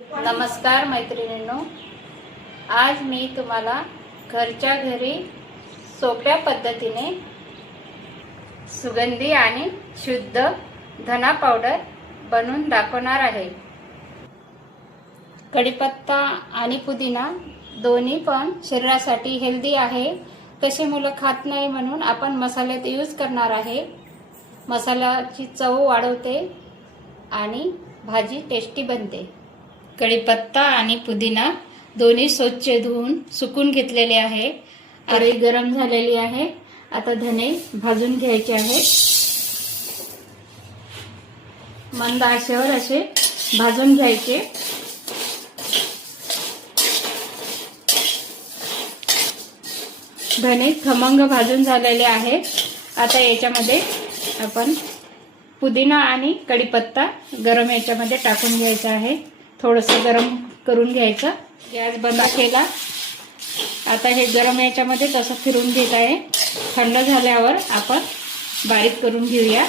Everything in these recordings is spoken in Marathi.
नमस्कार मैत्रिणींनो, आज मी तुम्हाला घरच्या घरी सोप्या पद्धतीने सुगंधी आणि शुद्ध धना पावडर बनवून दाखवणार आहे। कढीपत्ता आणि पुदिना दोन्ही पण शरीरासाठी हेल्दी आहे। तसे मुलं खात नाही म्हणून आपण मसाल्यात यूज करणार आहे। मसाल्याची चव वाढवते आणि भाजी टेस्टी बनते। कढीपत्ता आणि पुदिना दोन्ही स्वच्छ धुवून सुकून घेतलेले आहे। कढई गरम झालेली आहे। आता धने भाजून घ्यायचे आहे। मंद आचेवर असे भाजून घ्यायचे। धने खमंग भाजून झालेले आहे। आता याच्यामध्ये आपण पुदिना आणि कढीपत्ता गरम याच्यामध्ये टाकून घ्यायचा आहे। थोडंसं गरम करून घ्यायचं। गॅस बंद केला। आता हे गरम याच्यामध्ये तसं फिरून घेत आहे। थंड झाल्यावर आपण बारीक करून घेऊया।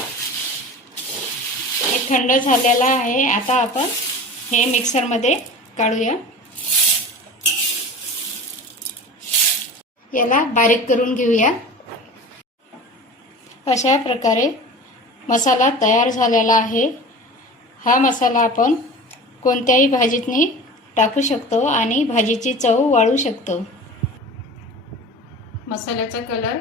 हे थंड झालेला आहे। आता आपण हे मिक्सरमध्ये काढूया। याला बारीक करून घेऊया। अशा प्रकारे मसाला तयार झालेला आहे। हा मसाला आपण कोणत्याही भाजीतनी टाकू शकतो आणि भाजीची चव वाढवू शकतो। मसाल्याचा कलर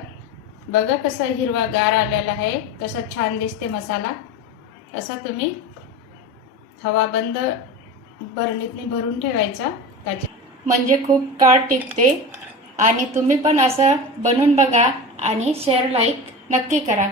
बघा कसा हिरवागार आलेला आहे। कसा छान दिसते मसाला। असा तुम्ही हवा बंद बरणीतनी भरून ठेवायचा म्हणजे खूप काळ टिकते। आणि तुम्ही पण असं बनवून बघा आणि शेअर लाईक नक्की करा।